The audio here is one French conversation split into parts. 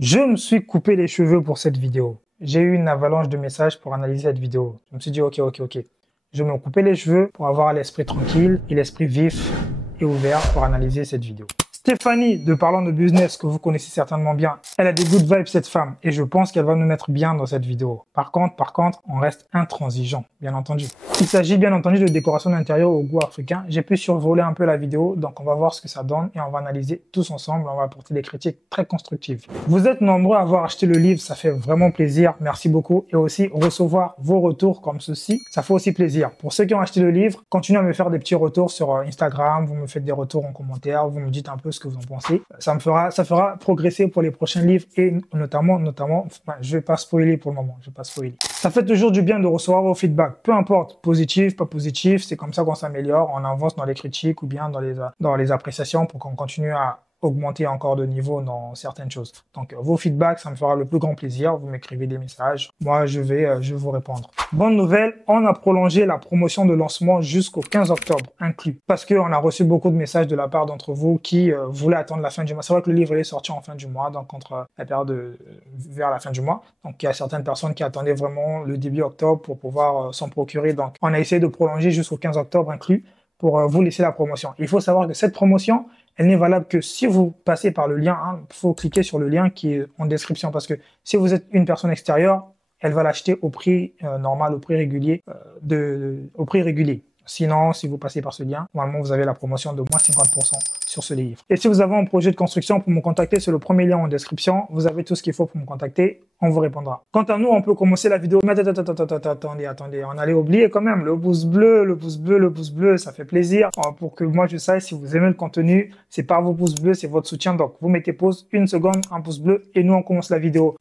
Je me suis coupé les cheveux pour cette vidéo. J'ai eu une avalanche de messages pour analyser cette vidéo. Je me suis dit, ok. Je vais me couper les cheveux pour avoir l'esprit tranquille et l'esprit vif et ouvert pour analyser cette vidéo. Stéphanie, de Parlons de Business, que vous connaissez certainement bien, elle a des good vibes, cette femme, et je pense qu'elle va nous mettre bien dans cette vidéo. Par contre, on reste intransigeant, bien entendu. Il s'agit bien entendu de décoration d'intérieur au goût africain. J'ai pu survoler un peu la vidéo, donc on va voir ce que ça donne et on va analyser tous ensemble. On va apporter des critiques très constructives. Vous êtes nombreux à avoir acheté le livre, ça fait vraiment plaisir. Merci beaucoup. Et aussi, recevoir vos retours comme ceci, ça fait aussi plaisir. Pour ceux qui ont acheté le livre, continuez à me faire des petits retours sur Instagram. Vous me faites des retours en commentaire. Vous me dites un peu ce que vous en pensez. Ça fera progresser pour les prochains livres et notamment, je vais pas spoiler pour le moment. Je vais pas spoiler. Ça fait toujours du bien de recevoir vos feedbacks. Peu importe, positif, pas positif, c'est comme ça qu'on s'améliore. On avance dans les critiques ou bien dans les appréciations pour qu'on continue à augmenter encore de niveau dans certaines choses. Donc, vos feedbacks, ça me fera le plus grand plaisir. Vous m'écrivez des messages. Moi, je vais vous répondre. Bonne nouvelle, on a prolongé la promotion de lancement jusqu'au 15 octobre inclus. Parce qu'on a reçu beaucoup de messages de la part d'entre vous qui voulaient attendre la fin du mois. C'est vrai que le livre est sorti en fin du mois, donc entre la période vers la fin du mois. Donc, il y a certaines personnes qui attendaient vraiment le début octobre pour pouvoir s'en procurer. Donc, on a essayé de prolonger jusqu'au 15 octobre inclus pour vous laisser la promotion. Il faut savoir que cette promotion, elle n'est valable que si vous passez par le lien. Il faut cliquer sur le lien qui est en description parce que si vous êtes une personne extérieure, elle va l'acheter au prix normal, au prix régulier, Sinon, si vous passez par ce lien, normalement, vous avez la promotion de moins 50% sur ce livre. Et si vous avez un projet de construction pour me contacter, c'est le premier lien en description. Vous avez tout ce qu'il faut pour me contacter. On vous répondra. Quant à nous, on peut commencer la vidéo. Mais attendez. On allait oublier quand même le pouce bleu, ça fait plaisir. Pour que moi, je sache si vous aimez le contenu, c'est pas vos pouces bleus, c'est votre soutien. Donc, vous mettez pause, une seconde, un pouce bleu et nous, on commence la vidéo.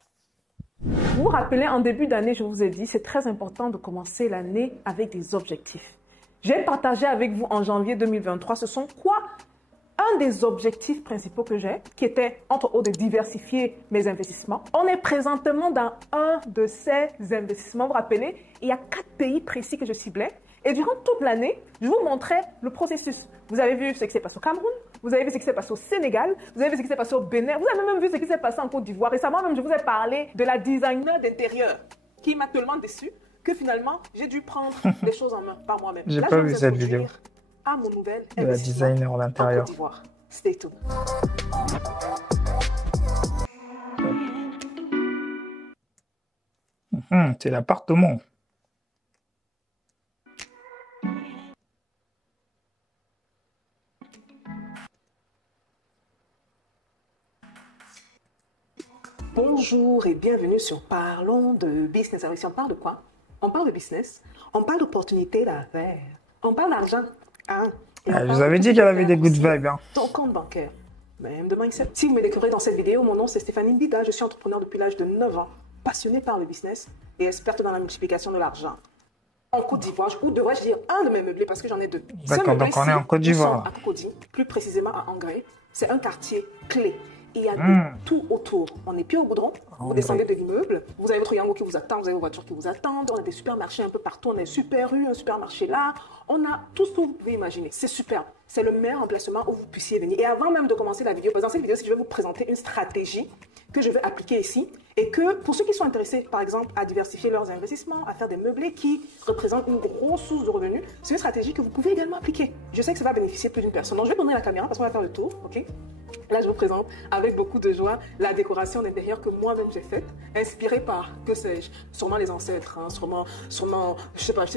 Vous vous rappelez, en début d'année, je vous ai dit, c'est très important de commencer l'année avec des objectifs. J'ai partagé avec vous en janvier 2023, ce sont quoi? Un des objectifs principaux que j'ai, qui était entre autres de diversifier mes investissements. On est présentement dans un de ces investissements. Vous vous rappelez, il y a 4 pays précis que je ciblais. Et durant toute l'année, je vous montrais le processus. Vous avez vu ce qui s'est passé au Cameroun, vous avez vu ce qui s'est passé au Sénégal, vous avez vu ce qui s'est passé au Bénin, vous avez même vu ce qui s'est passé en Côte d'Ivoire. Récemment même, je vous ai parlé de la designer d'intérieur qui m'a tellement déçue que finalement, j'ai dû prendre les choses en main par moi-même. J'ai pas vu cette vidéo. À mon nouvel de la designer à l'intérieur. Stay tuned. C'est l'appartement. Bonjour et bienvenue sur Parlons de Business. Alors ici, on parle de quoi? On parle de business, on parle d'opportunités d'affaires, on parle d'argent. Je vous avais dit qu'elle avait des good vibes. Ton compte bancaire, même de mindset. Si vous me découvrez dans cette vidéo, mon nom c'est Stéphanie Mbida, je suis entrepreneur depuis l'âge de 9 ans, passionnée par le business et experte dans la multiplication de l'argent. En Côte d'Ivoire, ou devrais-je dire un de mes meublés parce que j'en ai 2. D'accord, donc on est en Côte d'Ivoire. À Cocody, plus précisément à Angré, c'est un quartier clé. Il y a de tout autour. On est pied au goudron, vous descendez de l'immeuble, vous avez votre yango qui vous attend, vous avez vos voitures qui vous attendent, on a des supermarchés un peu partout, on a une super rue, un supermarché là, on a tout ce que vous pouvez imaginer. C'est super. C'est le meilleur emplacement où vous puissiez venir. Et avant même de commencer la vidéo, dans cette vidéo, je vais vous présenter une stratégie que je vais appliquer ici et que pour ceux qui sont intéressés, par exemple, à diversifier leurs investissements, à faire des meublés qui représentent une grosse source de revenus, c'est une stratégie que vous pouvez également appliquer. Je sais que ça va bénéficier plus d'une personne. Donc, je vais tourner la caméra parce qu'on va faire le tour, ok? Là, je vous présente avec beaucoup de joie la décoration d'intérieur que moi-même j'ai faite, inspirée par, que sais-je, sûrement les ancêtres, hein, sûrement, je sais pas, I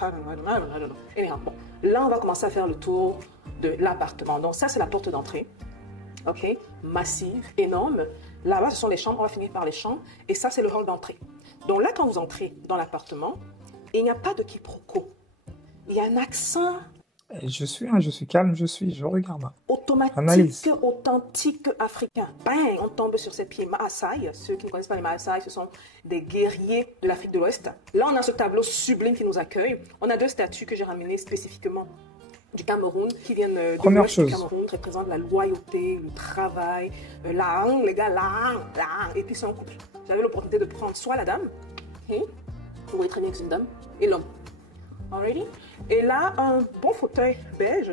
don't know. Anyhow, bon, là, on va commencer à faire le tour de l'appartement. Donc, ça, c'est la porte d'entrée, ok, massive, énorme. Là-bas, ce sont les chambres, on va finir par les chambres. Et ça, c'est le hall d'entrée. Donc là, quand vous entrez dans l'appartement, il n'y a pas de quiproquo. Il y a un accent... Je suis calme, je regarde. Automatique, analyse. authentique africain. Bang, on tombe sur ces pieds Maasai. Ceux qui ne connaissent pas les Maasai, ce sont des guerriers de l'Afrique de l'Ouest. Là, on a ce tableau sublime qui nous accueille. On a 2 statues que j'ai ramenées spécifiquement du Cameroun, qui viennent de l'Ouest du Cameroun, qui représentent la loyauté, le travail, les gars, et puis c'est un couple. J'avais l'opportunité de prendre soit la dame, vous voyez très bien que c'est une dame, et l'homme. Alrighty. Et là, un bon fauteuil beige.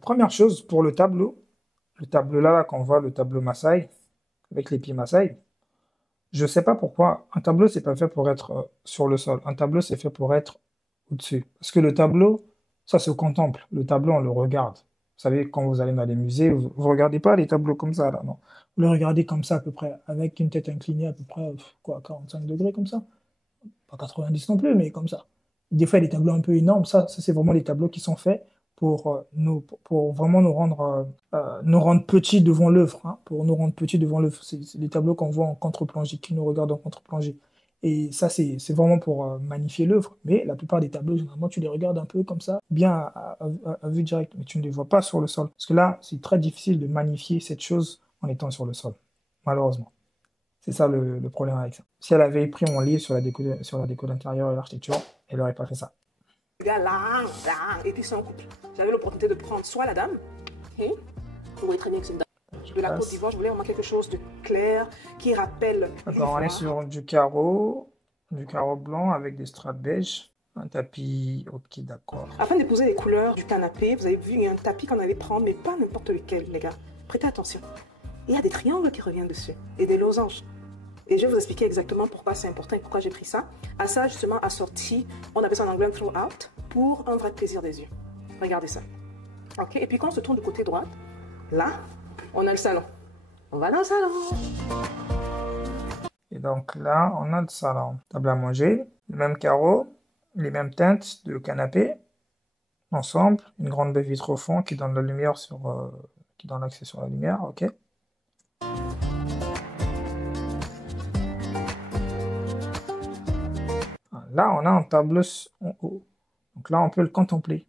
Première chose pour le tableau là qu'on voit, le tableau Maasai, avec les pieds Massaï. Je sais pas pourquoi. Un tableau, c'est pas fait pour être sur le sol. Un tableau, c'est fait pour être au-dessus. Parce que le tableau, ça se contemple. Le tableau, on le regarde. Vous savez, quand vous allez dans les musées, vous regardez pas les tableaux comme ça, là, non. Vous le regardez comme ça, à peu près, avec une tête inclinée à peu près, quoi, 45 degrés, comme ça. Pas 90 non plus, mais comme ça. Des fois, il y a des tableaux un peu énormes. Ça c'est vraiment les tableaux qui sont faits pour vraiment nous rendre petits devant l'œuvre, hein, pour nous rendre petits devant l'œuvre. C'est des tableaux qu'on voit en contre-plongée, qui nous regardent en contre-plongée. Et ça, c'est vraiment pour magnifier l'œuvre. Mais la plupart des tableaux, généralement, tu les regardes un peu comme ça, bien à vue directe, mais tu ne les vois pas sur le sol. Parce que là, c'est très difficile de magnifier cette chose en étant sur le sol, malheureusement. C'est ça le problème avec ça. Si elle avait pris mon livre sur la déco d'intérieur et l'architecture, elle n'aurait pas fait ça. Là, et puis c'est un couple. J'avais l'opportunité de prendre soit la dame, ok, vous voyez très bien que c'est une dame de la Côte d'Ivoire, je voulais vraiment quelque chose de clair, qui rappelle... D'accord, on est sur du carreau blanc avec des strass beige, un tapis, ok, d'accord. Afin d'épouser les couleurs du canapé, vous avez vu, il y a un tapis qu'on allait prendre, mais pas n'importe lequel, les gars. Prêtez attention. Il y a des triangles qui reviennent dessus, et des losanges. Et je vais vous expliquer exactement pourquoi c'est important et pourquoi j'ai pris ça. À ça, justement, assorti, on appelle ça en anglais throughout, pour un vrai plaisir des yeux. Regardez ça. Ok, et puis quand on se tourne du côté droit, là, on a le salon. On va dans le salon. Et donc là, on a le salon. Table à manger, le même carreau, les mêmes teintes de canapé, ensemble, une grande baie vitre au fond qui donne la lumière qui donne l'accès sur la lumière, ok. Là, on a un tableau en haut. Donc là, on peut le contempler.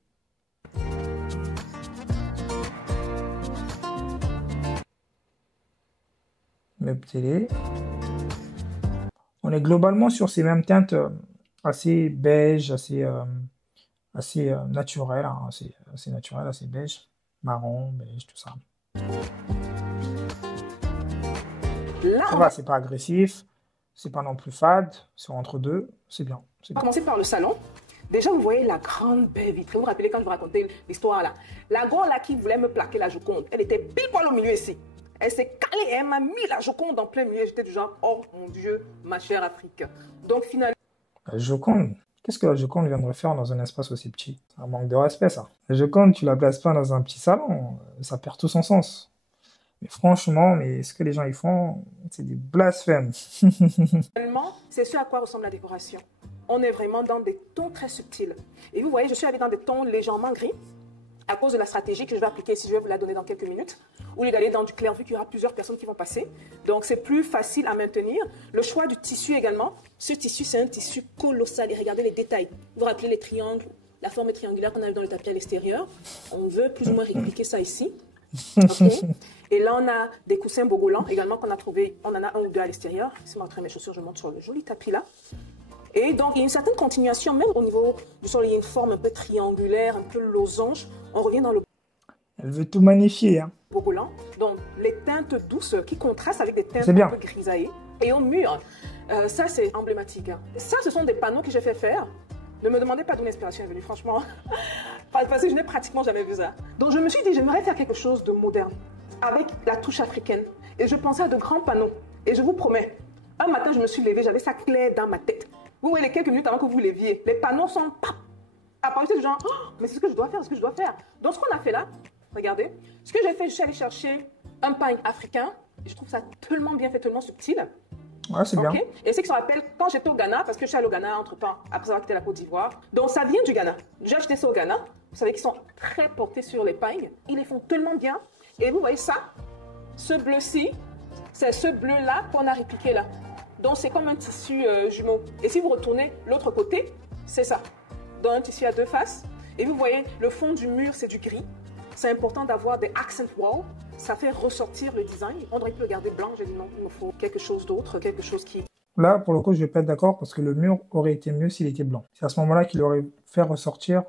Meuble télé. On est globalement sur ces mêmes teintes assez beige, assez naturelles, hein, assez naturelles, assez beige, marron, beige, tout ça. Là, Ça va, c'est pas agressif, c'est pas non plus fade, c'est entre deux, c'est bien. on va commencer par le salon. Déjà, vous voyez la grande baie vitrée. Vous vous rappelez quand je vous racontais l'histoire là? La grande là qui voulait me plaquer la Joconde, elle était pile poil au milieu ici. Elle s'est calée et elle m'a mis la Joconde en plein milieu. J'étais du genre, oh mon Dieu, ma chère Afrique. Donc finalement... La Joconde? Qu'est-ce que la Joconde viendrait faire dans un espace aussi petit? C'est un manque de respect, ça. La Joconde, tu la places pas dans un petit salon, ça perd tout son sens. Mais franchement, ce que les gens y font, c'est des blasphèmes. Finalement, c'est ce à quoi ressemble la décoration. On est vraiment dans des tons très subtils. Et vous voyez, je suis allée dans des tons légèrement gris, à cause de la stratégie que je vais appliquer, si je vais vous la donner dans quelques minutes, au lieu d'aller dans du clair, vu qu'il y aura plusieurs personnes qui vont passer. Donc, c'est plus facile à maintenir. Le choix du tissu également. Ce tissu, c'est un tissu colossal. Et regardez les détails. Vous vous rappelez les triangles, la forme triangulaire qu'on a vu dans le tapis à l'extérieur. On veut plus ou moins répliquer ça ici. Okay. Et là, on a des coussins bogolants également qu'on a trouvé. On en a un ou deux à l'extérieur. Si je montre mes chaussures, je monte sur le joli tapis là. Et donc, il y a une certaine continuation, même au niveau du sol, il y a une forme un peu triangulaire, un peu losange. On revient dans le... Elle veut tout magnifier, hein. Bogolant. Donc, les teintes douces qui contrastent avec des teintes un peu grisaillées. Et au mur, ça, c'est emblématique. Hein. Ça, ce sont des panneaux que j'ai fait faire. Ne me demandez pas d'où l'inspiration est venue, franchement. Parce que je n'ai pratiquement jamais vu ça. Donc, je me suis dit, j'aimerais faire quelque chose de moderne, avec la touche africaine. Et je pensais à de grands panneaux. Et je vous promets, un matin, je me suis levée, j'avais ça clair dans ma tête. Vous voyez, les quelques minutes avant que vous leviez, les panneaux sont apparus du genre, oh, mais c'est ce que je dois faire, c'est ce que je dois faire. Donc, ce qu'on a fait là, regardez, ce que j'ai fait, je suis allée chercher un pagne africain. Et je trouve ça tellement bien fait, tellement subtil. Ouais, c'est bien. Et c'est que ça me rappelle quand j'étais au Ghana, parce que je suis allée au Ghana entre-temps, après avoir quitté la Côte d'Ivoire. Donc, ça vient du Ghana. J'ai acheté ça au Ghana. Vous savez qu'ils sont très portés sur les pagnes. Ils les font tellement bien. Et vous voyez ça, ce bleu-ci, c'est ce bleu-là qu'on a répliqué là. Donc, c'est comme un tissu jumeau. Et si vous retournez l'autre côté, c'est ça. Dans un tissu à deux faces. Et vous voyez, le fond du mur, c'est du gris. C'est important d'avoir des accent walls. Ça fait ressortir le design. On aurait pu le garder blanc. J'ai dit non, il me faut quelque chose d'autre, quelque chose qui... Là, pour le coup, je vais pas être d'accord parce que le mur aurait été mieux s'il était blanc. C'est à ce moment-là qu'il aurait fait ressortir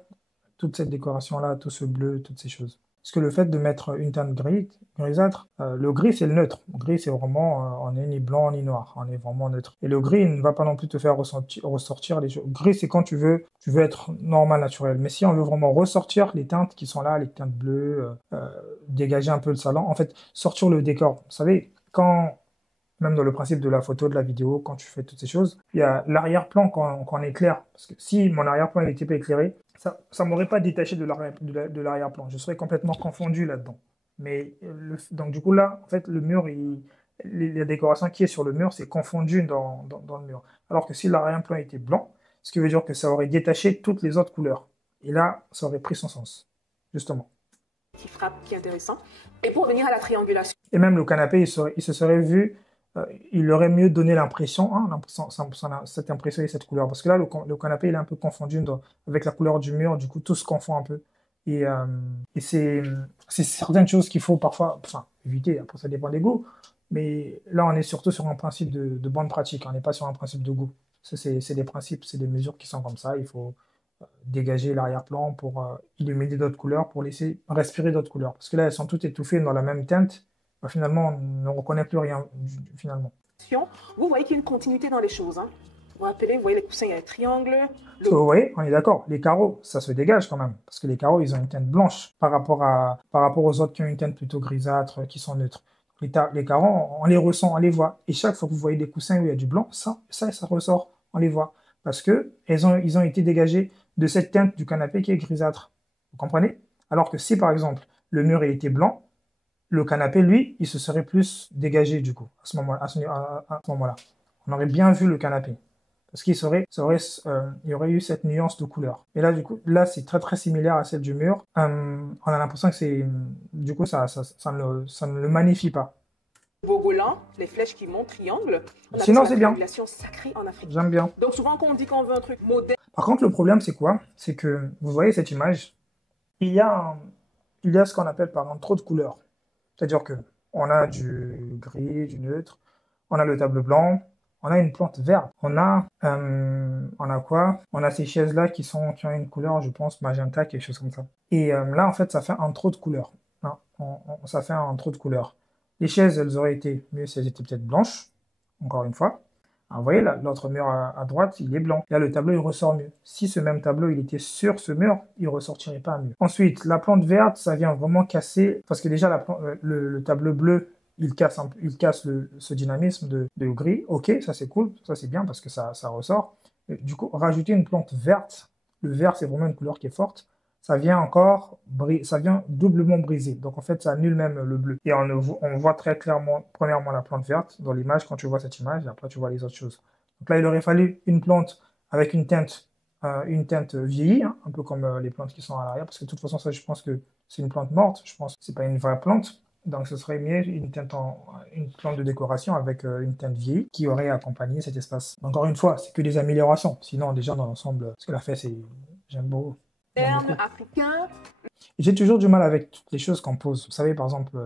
toute cette décoration-là, tout ce bleu, toutes ces choses. Parce que le fait de mettre une teinte grisâtre, le gris c'est le neutre. Le gris c'est vraiment, on est ni blanc ni noir, on est vraiment neutre. Et le gris ne va pas non plus te faire ressortir les choses. Le gris c'est quand tu veux être normal, naturel. Mais si on veut vraiment ressortir les teintes qui sont là, les teintes bleues, dégager un peu le salon, en fait, sortir le décor. Vous savez, quand même dans le principe de la photo, de la vidéo, quand tu fais toutes ces choses, il y a l'arrière-plan quand on éclaire. Parce que si mon arrière-plan n'était pas éclairé, ça ne m'aurait pas détaché de l'arrière-plan. Je serais complètement confondu là-dedans. Mais donc du coup là, en fait, le mur, la décoration qui est sur le mur, c'est confondu dans le mur. Alors que si l'arrière-plan était blanc, ce qui veut dire que ça aurait détaché toutes les autres couleurs. Et là, ça aurait pris son sens, justement. Qui frappe, qui est intéressant. Et pour revenir à la triangulation. Et même le canapé, il se serait vu, il aurait mieux donné l'impression, hein, cette impression et cette couleur. Parce que là, le canapé, il est un peu confondu avec la couleur du mur, du coup, tout se confond un peu. Et c'est certaines choses qu'il faut parfois, enfin, éviter, après ça dépend des goûts. Mais là, on est surtout sur un principe de bonne pratique, on n'est pas sur un principe de goût. C'est des principes, c'est des mesures qui sont comme ça, il faut dégager l'arrière-plan pour illuminer d'autres couleurs, pour laisser respirer d'autres couleurs. Parce que là, elles sont toutes étouffées dans la même teinte. Bah, finalement, on ne reconnaît plus rien, finalement. Vous voyez qu'il y a une continuité dans les choses. Hein. Vous vous rappelez, vous voyez les coussins, il y a un triangle. Vous voyez, on est d'accord. Les carreaux, ça se dégage quand même. Parce que les carreaux, ils ont une teinte blanche par rapport aux autres qui ont une teinte plutôt grisâtre, qui sont neutres. Les carreaux, on les ressent, on les voit. Et chaque fois que vous voyez des coussins où il y a du blanc, ça ressort, on les voit. Parce que ils ont été dégagés de cette teinte du canapé qui est grisâtre. Vous comprenez? Alors que si, par exemple, le mur il était blanc, le canapé, lui, il se serait plus dégagé, du coup, à ce moment-là. On aurait bien vu le canapé. Parce qu'il y aurait eu cette nuance de couleur. Et là, du coup, là, c'est très, très similaire à celle du mur. On a l'impression que du coup, ça ne le magnifie pas. Bogolan, les flèches qui montent triangle. Sinon, c'est bien. Sacrée en Afrique. J'aime bien. Donc, souvent, quand on dit qu'on veut un truc moderne. Par contre, le problème, c'est quoi? C'est que, vous voyez cette image, il y a ce qu'on appelle, par exemple, trop de couleurs. C'est-à-dire que on a du gris, du neutre, on a le tableau blanc, on a une plante verte, on a quoi? On a ces chaises-là qui ont une couleur, je pense, magenta, quelque chose comme ça. Et là, en fait, ça fait un trop de couleurs. Hein. Ça fait un trop de couleurs. Les chaises, elles auraient été mieux si elles étaient peut-être blanches, encore une fois. Alors, vous voyez, là, l'autre mur à droite, il est blanc. Là, le tableau, il ressort mieux. Si ce même tableau, il était sur ce mur, il ressortirait pas mieux. Ensuite, la plante verte, ça vient vraiment casser, parce que déjà, le tableau bleu, il casse ce dynamisme de gris. Ok, ça c'est cool, ça c'est bien parce que ça ressort. Du coup, rajouter une plante verte, le vert, c'est vraiment une couleur qui est forte. Ça vient doublement briser. Donc en fait, ça annule même le bleu. Et on voit très clairement, premièrement, la plante verte dans l'image quand tu vois cette image, et après tu vois les autres choses. Donc là, il aurait fallu une plante avec une teinte vieillie, hein, un peu comme les plantes qui sont à l'arrière, parce que de toute façon, ça, je pense que c'est une plante morte. Je pense que c'est pas une vraie plante. Donc ce serait mieux une plante de décoration avec une teinte vieillie qui aurait accompagné cet espace. Encore une fois, c'est que des améliorations. Sinon, déjà dans l'ensemble, ce qu'elle a fait, j'aime beaucoup. Africain. J'ai toujours du mal avec toutes les choses qu'on pose. Vous savez, par exemple,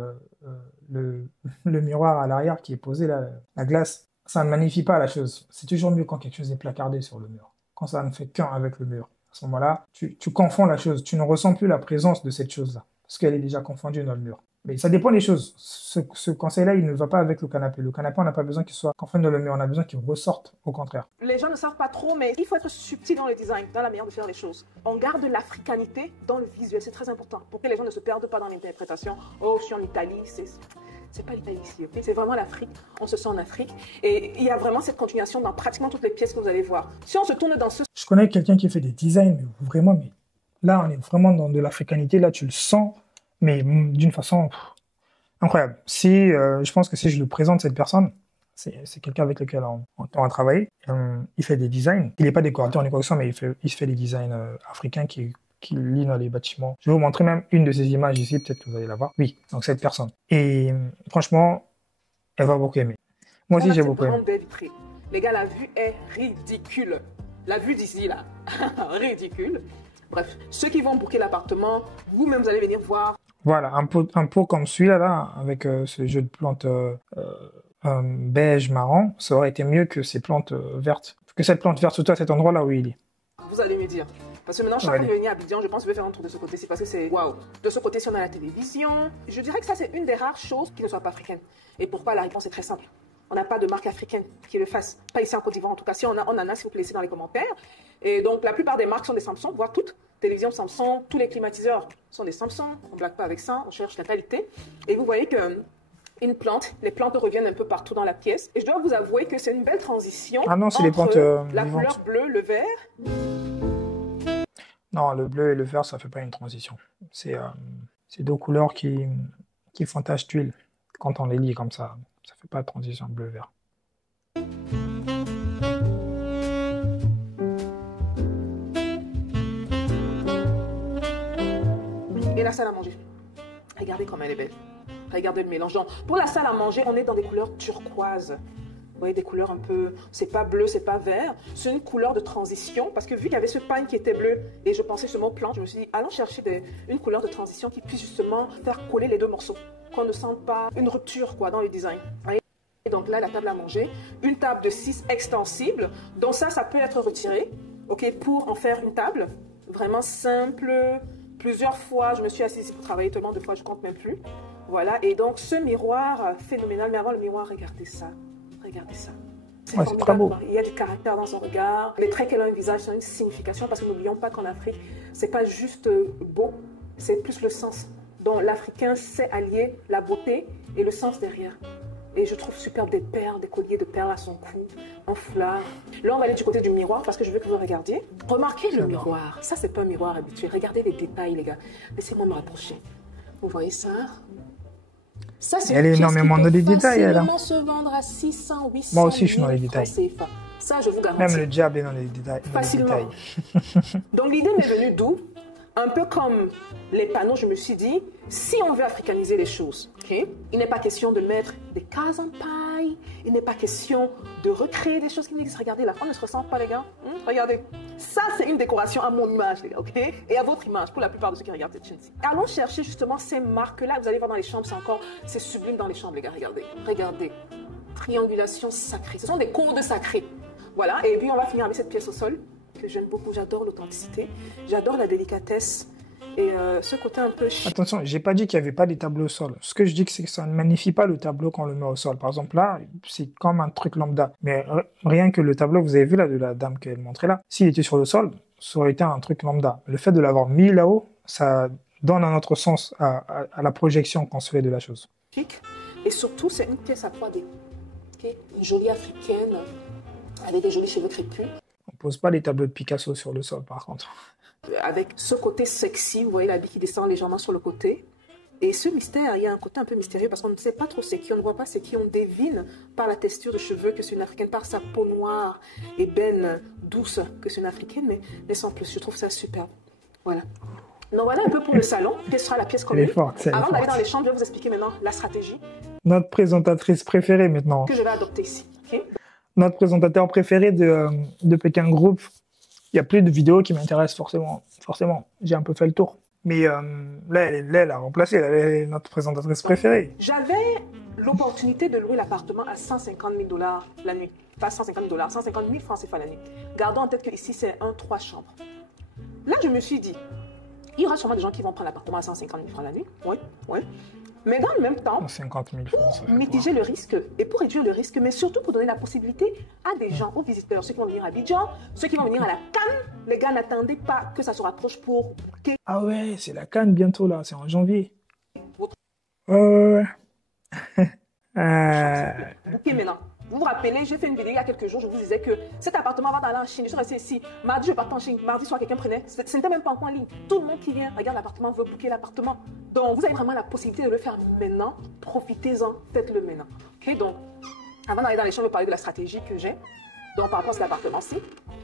le miroir à l'arrière qui est posé, là, la glace, ça ne magnifie pas la chose. C'est toujours mieux quand quelque chose est placardé sur le mur. Quand ça ne fait qu'un avec le mur. À ce moment-là, tu confonds la chose. Tu ne ressens plus la présence de cette chose-là. Parce qu'elle est déjà confondue dans le mur. Mais ça dépend des choses. Ce conseil-là, il ne va pas avec le canapé. Le canapé, on n'a pas besoin qu'il soit confondu dans le mur. On a besoin qu'il ressorte, au contraire. Les gens ne savent pas trop, mais il faut être subtil dans le design, dans la manière de faire les choses. On garde l'africanité dans le visuel, c'est très important. Pour que les gens ne se perdent pas dans l'interprétation. Oh, je suis en Italie, c'est pas l'Italie ici, okay? C'est vraiment l'Afrique. On se sent en Afrique. Et il y a vraiment cette continuation dans pratiquement toutes les pièces que vous allez voir. Si on se tourne dans ce... Je connais quelqu'un qui fait des designs, mais là, on est vraiment dans de l'africanité. Là, tu le sens, mais d'une façon incroyable. Je pense que si je le présente, cette personne, c'est quelqu'un avec lequel on a travaillé. Il fait des designs. Il n'est pas décorateur en décoration, mais il fait des designs africains qui lit dans les bâtiments. Je vais vous montrer même une de ces images ici, peut-être que vous allez la voir. Oui, donc cette personne. Et franchement, elle va beaucoup aimer. Moi aussi, j'ai beaucoup aimé. Les gars, la vue est ridicule. La vue d'ici, là, ridicule. Bref, ceux qui vont booker l'appartement, vous-même, vous allez venir voir. Voilà, un pot comme celui-là, là, avec ce jeu de plantes beige, marron, ça aurait été mieux que ces plantes vertes. Que cette plante verte, surtout à cet endroit-là où il est. Vous allez me dire. Parce que maintenant, chaque fois que je vais venir à Abidjan, je pense que je vais faire un tour de ce côté-ci parce que c'est waouh. De ce côté, si on a la télévision, je dirais que ça, c'est une des rares choses qui ne soit pas africaine. Et pourquoi? La réponse est très simple. On n'a pas de marque africaine qui le fasse. Pas ici en Côte d'Ivoire, en tout cas. Si on en a, s'il vous plaît, laissez dans les commentaires. Et donc, la plupart des marques sont des Samsung, voire toutes. Télévision Samsung, tous les climatiseurs sont des Samsung. On ne blague pas avec ça, on cherche la qualité. Et vous voyez que une plante. Les plantes reviennent un peu partout dans la pièce. Et je dois vous avouer que c'est une belle transition Ah non, c'est les plantes la vivantes. couleur bleue, le vert. Non, le bleu et le vert, ça fait pas une transition. C'est deux couleurs qui font tache d'huile. Quand on les lit comme ça fait pas de transition bleu-vert. Et la salle à manger. Regardez comme elle est belle. Regardez le mélange. Donc, pour la salle à manger, on est dans des couleurs turquoises. Vous voyez, des couleurs un peu... C'est pas bleu, c'est pas vert. C'est une couleur de transition. Parce que vu qu'il y avait ce pagne qui était bleu, et je pensais ce mot plante, je me suis dit, allons chercher une couleur de transition qui puisse justement faire coller les deux morceaux. Qu'on ne sente pas une rupture quoi, dans le design. Et donc là, la table à manger. Une table de 6 extensible. Donc ça peut être retiré. Ok, pour en faire une table. Vraiment simple. Plusieurs fois, je me suis assise ici pour travailler tellement de fois, je compte même plus. Voilà, et donc ce miroir phénoménal. Mais avant le miroir, regardez ça. Regardez ça. Ouais, c'est très beau. Il y a du caractère dans son regard. Les traits qu'elle a un visage, c'est une signification parce que n'oublions pas qu'en Afrique, c'est pas juste beau, c'est plus le sens. Donc l'Africain sait allier la beauté et le sens derrière. Et je trouve superbe des perles, des colliers de perles à son cou, un foulard. Là, on va aller du côté du miroir parce que je veux que vous regardiez. Remarquez le miroir. Ça, c'est pas un miroir habituel. Regardez les détails, les gars. Laissez-moi me rapprocher. Vous voyez ça? Ça, c'est elle est énormément dans les détails, elle. Se vendre à 600, 800 Moi aussi, je suis dans les détails. CFA. Ça, je vous garantis. Même le diable est dans les détails. Facilement. Donc, l'idée m'est venue d'où? Un peu comme les panneaux, je me suis dit, si on veut africaniser les choses, okay, il n'est pas question de mettre des cases en paille, il n'est pas question de recréer des choses qui n'existent. Regardez, la femme ne se ressent pas, les gars. Regardez. Ça, c'est une décoration à mon image, les gars, ok? Et à votre image, pour la plupart de ceux qui regardent cette chaîne-ci. Allons chercher justement ces marques-là. Vous allez voir dans les chambres, c'est sublime dans les chambres, les gars. Regardez. Regardez. Triangulation sacrée. Ce sont des codes sacrés. Voilà. Et puis, on va finir avec cette pièce au sol que j'aime beaucoup. J'adore l'authenticité. J'adore la délicatesse. Et ce côté un peu... Attention, j'ai pas dit qu'il n'y avait pas des tableaux au sol. Ce que je dis, c'est que ça ne magnifie pas le tableau quand on le met au sol. Par exemple, là, c'est comme un truc lambda. Mais rien que le tableau, vous avez vu là, de la dame qu'elle montrait là, s'il était sur le sol, ça aurait été un truc lambda. Le fait de l'avoir mis là-haut, ça donne un autre sens à la projection qu'on se fait de la chose. Et surtout, c'est une pièce à 3D. Okay? Une jolie africaine, avec des jolis cheveux crépus. On pose pas des tableaux de Picasso sur le sol, par contre. Avec ce côté sexy, vous voyez l'habit qui descend légèrement sur le côté. Et ce mystère, il y a un côté un peu mystérieux parce qu'on ne sait pas trop c'est qui, on ne voit pas c'est qui, on devine par la texture de cheveux que c'est une africaine, par sa peau noire, ébène, douce que c'est une africaine, mais sans plus, je trouve ça superbe. Voilà. Donc voilà un peu pour le salon, quelle sera la pièce commune. Avant d'aller dans les chambres, je vais vous expliquer maintenant la stratégie. Notre présentatrice préférée maintenant. Que je vais adopter ici. Okay? Notre présentateur préféré de Pékin Group. Il n'y a plus de vidéos qui m'intéressent forcément. J'ai un peu fait le tour. Mais là, elle a remplacé. Elle est notre présentatrice préférée. J'avais l'opportunité de louer l'appartement à 150 000 $ la nuit. Pas 150 000 $, 150 000 francs CFA la nuit. Gardons en tête qu'ici, c'est 3 chambres. Là, je me suis dit, il y aura sûrement des gens qui vont prendre l'appartement à 150 000 francs la nuit. Oui. Mais dans le même temps, 50 000 francs, pour mitiger le risque et pour réduire le risque, mais surtout pour donner la possibilité à des gens, aux visiteurs, ceux qui vont venir à Abidjan, ceux qui vont venir à la Cannes, les gars, n'attendez pas que ça se rapproche pour booker. Ah ouais, c'est la Cannes bientôt là, c'est en janvier. Ouais. Booker maintenant. Vous vous rappelez, j'ai fait une vidéo il y a quelques jours, je vous disais que cet appartement va aller en Chine. Je suis restée ici. Mardi, je partais en Chine. Mardi soir, quelqu'un prenait. Ce n'était même pas encore en ligne. Tout le monde qui vient, regarde l'appartement, veut booker l'appartement. Donc, vous avez vraiment la possibilité de le faire maintenant. Profitez-en, faites-le maintenant. Ok, donc, avant d'aller dans les chambres, je vais parler de la stratégie que j'ai. Donc, par rapport à cet appartement-ci.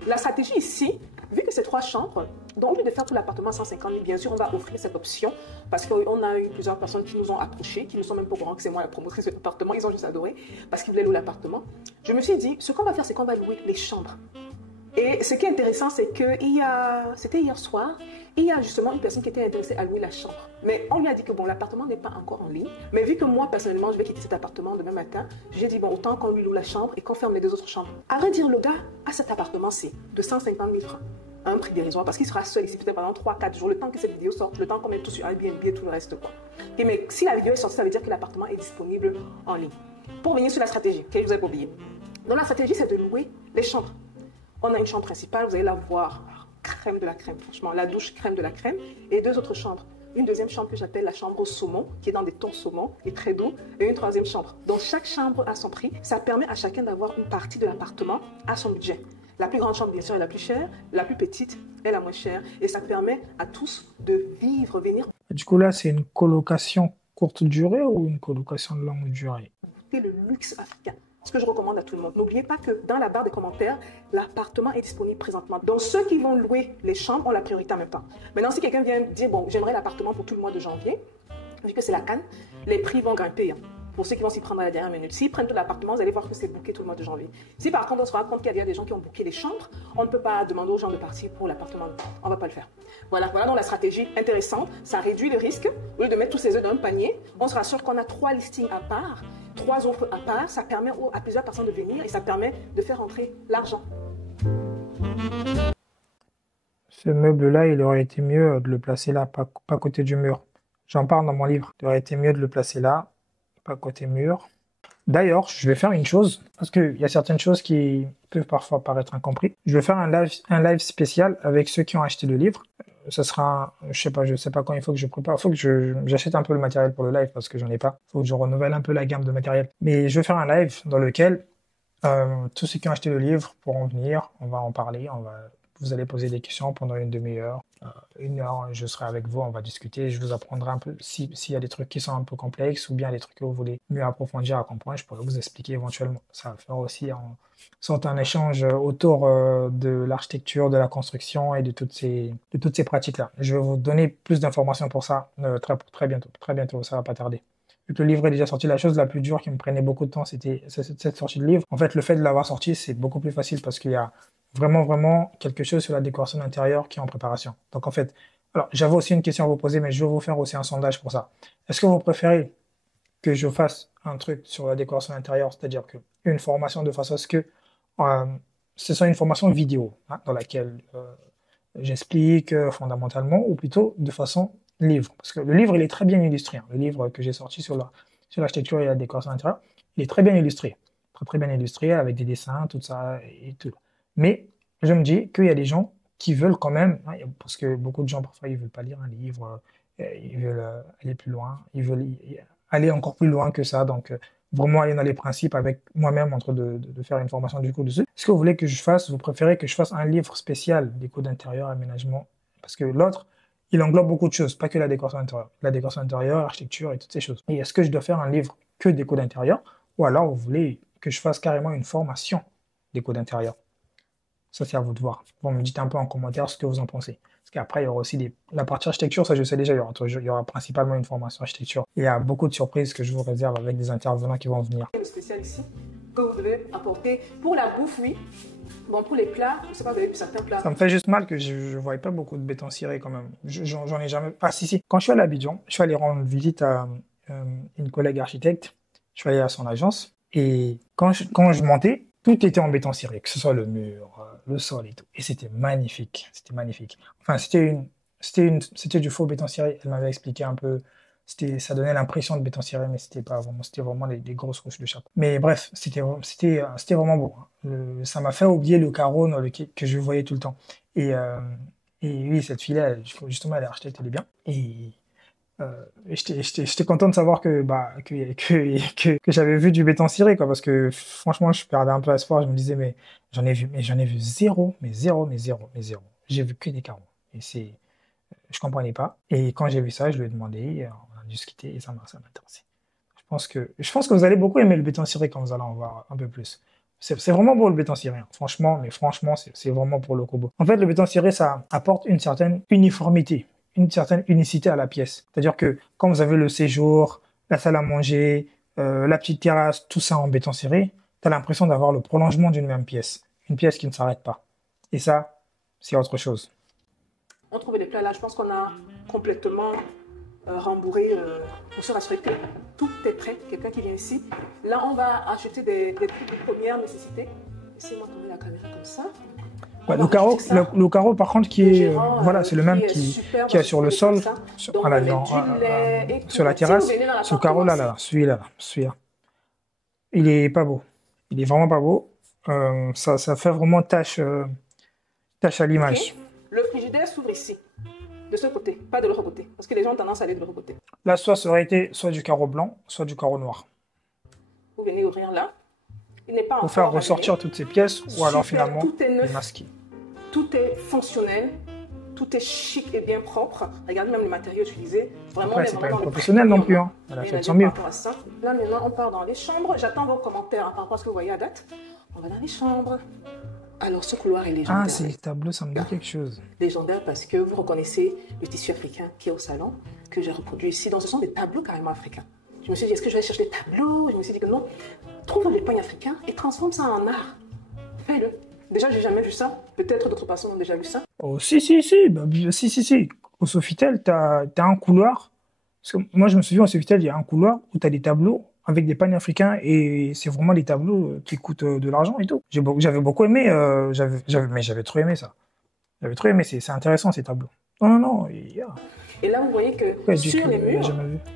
La stratégie ici, vu que c'est 3 chambres, donc au lieu de faire tout l'appartement à 150 000, bien sûr, on va offrir cette option parce qu'on a eu plusieurs personnes qui nous ont approchés, qui ne sont même pas au courant que c'est moi la promotrice de l'appartement. Ils ont juste adoré parce qu'ils voulaient louer l'appartement. Je me suis dit, ce qu'on va faire, c'est qu'on va louer les chambres. Et ce qui est intéressant, c'est que c'était hier soir, il y a justement une personne qui était intéressée à louer la chambre. Mais on lui a dit que bon, l'appartement n'est pas encore en ligne. Mais vu que moi, personnellement, je vais quitter cet appartement demain matin, j'ai dit bon, autant qu'on lui loue la chambre et qu'on ferme les 2 autres chambres. À vrai dire, le gars a cet appartement-ci de 150 000 francs. À un prix dérisoire parce qu'il sera seul ici peut-être pendant 3-4 jours, le temps que cette vidéo sorte, le temps qu'on met tout sur Airbnb et tout le reste. Quoi. Okay, mais si la vidéo est sortie, ça veut dire que l'appartement est disponible en ligne. Pour venir sur la stratégie, que je vous ai pas oublié. Donc la stratégie, c'est de louer les chambres. On a une chambre principale, vous allez la voir, crème de la crème, franchement, la douche crème de la crème, et 2 autres chambres. une deuxième chambre que j'appelle la chambre saumon, qui est dans des tons saumon et très doux, et une troisième chambre. Donc chaque chambre a son prix. Ça permet à chacun d'avoir une partie de l'appartement à son budget. La plus grande chambre, bien sûr, est la plus chère. La plus petite est la moins chère. Et ça permet à tous de vivre, venir. Du coup, là, c'est une colocation courte durée ou une colocation de longue durée? Goûter le luxe africain. Ce que je recommande à tout le monde. N'oubliez pas que dans la barre des commentaires, l'appartement est disponible présentement. Donc ceux qui vont louer les chambres ont la priorité en même temps. Maintenant, si quelqu'un vient dire, bon, j'aimerais l'appartement pour tout le mois de janvier, vu que c'est la Cannes, les prix vont grimper. Pour ceux qui vont s'y prendre à la dernière minute. S'ils prennent tout l'appartement, vous allez voir que c'est booké tout le mois de janvier. Si par contre on se rend compte qu'il y a des gens qui ont booké les chambres, on ne peut pas demander aux gens de partir pour l'appartement. On ne va pas le faire. Voilà donc la stratégie intéressante. Ça réduit le risque. Au lieu de mettre tous ses œufs dans un panier, on se rassure qu'on a 3 listings à part, 3 offres à part. Ça permet à plusieurs personnes de venir et ça permet de faire entrer l'argent. Ce meuble-là, il aurait été mieux de le placer là, pas à côté du mur. J'en parle dans mon livre. Il aurait été mieux de le placer là, pas côté mur. D'ailleurs, je vais faire une chose, parce qu'il y a certaines choses qui peuvent parfois paraître incomprises. Je vais faire un live spécial avec ceux qui ont acheté le livre. Ça sera, je sais pas quand il faut que je prépare. Il faut que j'achète un peu le matériel pour le live, parce que j'en ai pas. Il faut que je renouvelle un peu la gamme de matériel. Mais je vais faire un live dans lequel tous ceux qui ont acheté le livre pourront venir. On va en parler, vous allez poser des questions pendant une demi-heure. 1 heure, je serai avec vous, on va discuter. Je vous apprendrai un peu s'il y a des trucs qui sont un peu complexes ou bien des trucs que vous voulez mieux approfondir à comprendre. Je pourrais vous expliquer éventuellement. Ça va faire aussi un échange autour de l'architecture, de la construction et de toutes ces pratiques-là. Je vais vous donner plus d'informations pour ça très bientôt. Très bientôt, ça va pas tarder. Vu que le livre est déjà sorti, la chose la plus dure qui me prenait beaucoup de temps, c'était cette sortie de livre. En fait, le fait de l'avoir sorti, c'est beaucoup plus facile parce qu'il y a vraiment quelque chose sur la décoration d'intérieur qui est en préparation. Donc en fait, alors j'avais aussi une question à vous poser, mais je vais vous faire aussi un sondage pour ça. Est-ce que vous préférez que je fasse un truc sur la décoration d'intérieur, c'est-à-dire une formation de façon à ce que ce soit une formation vidéo, dans laquelle j'explique fondamentalement, ou plutôt de façon livre? Parce que le livre, il est très bien illustré. Le livre que j'ai sorti sur l'architecture et la décoration d'intérieur, il est très bien illustré. Très bien illustré, avec des dessins, tout ça et tout. Mais je me dis qu'il y a des gens qui veulent quand même, parce que beaucoup de gens parfois ils veulent pas lire un livre, ils veulent aller plus loin, ils veulent aller encore plus loin que ça, donc vraiment aller dans les principes avec moi-même en train de faire une formation du coup dessus. Est-ce que vous voulez que je fasse, vous préférez que je fasse un livre spécial déco d'intérieur, aménagement, parce que l'autre, il englobe beaucoup de choses, pas que la décoration d'intérieur. La décoration d'intérieur, l'architecture et toutes ces choses. Et est-ce que je dois faire un livre que déco d'intérieur, ou alors vous voulez que je fasse carrément une formation déco d'intérieur? Ça, c'est à vous de voir. Vous me dites un peu en commentaire ce que vous en pensez. Parce qu'après, il y aura aussi la partie architecture, ça je sais déjà, il y aura principalement une formation architecture. Il y a beaucoup de surprises que je vous réserve avec des intervenants qui vont venir. Le spécial ici, que vous devez apporter pour la bouffe, oui. Bon, pour les plats, je ne sais pas, vous avez vu certains plats. Ça me fait juste mal que je ne voyais pas beaucoup de béton ciré quand même. J'en ai jamais... Ah si. Quand je suis allé à Abidjan, je suis allé rendre visite à une collègue architecte. Je suis allé à son agence. Et quand je montais, tout était en béton ciré, que ce soit le mur, le sol et tout. Et c'était magnifique. C'était magnifique. Enfin, c'était du faux béton ciré. Elle m'avait expliqué un peu. Ça donnait l'impression de béton ciré, mais c'était pas vraiment. C'était vraiment des grosses couches de chapeau. Mais bref, c'était vraiment beau. Ça m'a fait oublier le carreau que je voyais tout le temps. Et oui, cette fille-là, justement, elle est architecte, elle est bien. Et j'étais content de savoir que j'avais vu du béton ciré, quoi, parce que franchement, je perdais un peu espoir. Je me disais, mais j'en ai vu zéro. J'ai vu que des carreaux. Et je comprenais pas. Et quand j'ai vu ça, je lui ai demandé, on a discuté et ça m'a intéressé. Je pense que vous allez beaucoup aimer le béton ciré quand vous allez en voir un peu plus. C'est vraiment beau le béton ciré, hein. Franchement, c'est vraiment pour le combo. En fait, le béton ciré, ça apporte une certaine uniformité, une certaine unicité à la pièce. C'est-à-dire que quand vous avez le séjour, la salle à manger, la petite terrasse, tout ça en béton ciré, tu as l'impression d'avoir le prolongement d'une même pièce. Une pièce qui ne s'arrête pas. Et ça, c'est autre chose. On trouve les plats là, je pense qu'on a complètement rembourré pour se rassurer que tout est prêt. Quelqu'un qui vient ici. Là, on va acheter des trucs de première nécessité. Laissez-moi tourner la caméra comme ça. Ouais, le carreau, par contre, qui est, voilà, c'est le même qui est sur le sol, sur la terrasse. Ce carreau-là, celui-là. Il est pas beau. Il est vraiment pas beau. Ça fait vraiment tâche à l'image. Okay. Le frigidaire s'ouvre ici. de ce côté, pas de l'autre côté. Parce que les gens ont tendance à aller de l'autre côté. Là, soit ça aurait été soit du carreau blanc, soit du carreau noir. Vous venez ouvrir là. Il n'est pas Pour faire ressortir toutes ces pièces, ou alors finalement les masquer. Tout est fonctionnel, tout est chic et bien propre. Regardez même les matériaux utilisés. Vraiment, après, c'est pas une professionnelle non plus. Hein. Elle a fait de son mieux. Là, maintenant, on part dans les chambres. J'attends vos commentaires par rapport à ce que vous voyez à date. On va dans les chambres. Alors, ce couloir est légendaire. Ah, ces tableaux, ça me dit quelque chose. Légendaire parce que vous reconnaissez le tissu africain qui est au salon, que j'ai reproduit ici. Donc, ce sont des tableaux carrément africains. Je me suis dit, est-ce que je vais chercher des tableaux? Je me suis dit que non. Trouve les pagnes africains et transforme ça en art. Fais-le. Déjà, j'ai jamais vu ça. Peut-être d'autres personnes ont déjà vu ça. Oh, si. Bah, si. Au Sofitel, t'as un couloir. Parce que moi, je me souviens, au Sofitel, il y a un couloir où t'as des tableaux avec des pagnes africains et c'est vraiment des tableaux qui coûtent de l'argent et tout. J'avais beaucoup aimé, mais j'avais trop aimé ça. J'avais trop aimé, c'est intéressant ces tableaux. Non, Et là, vous voyez que sur les murs,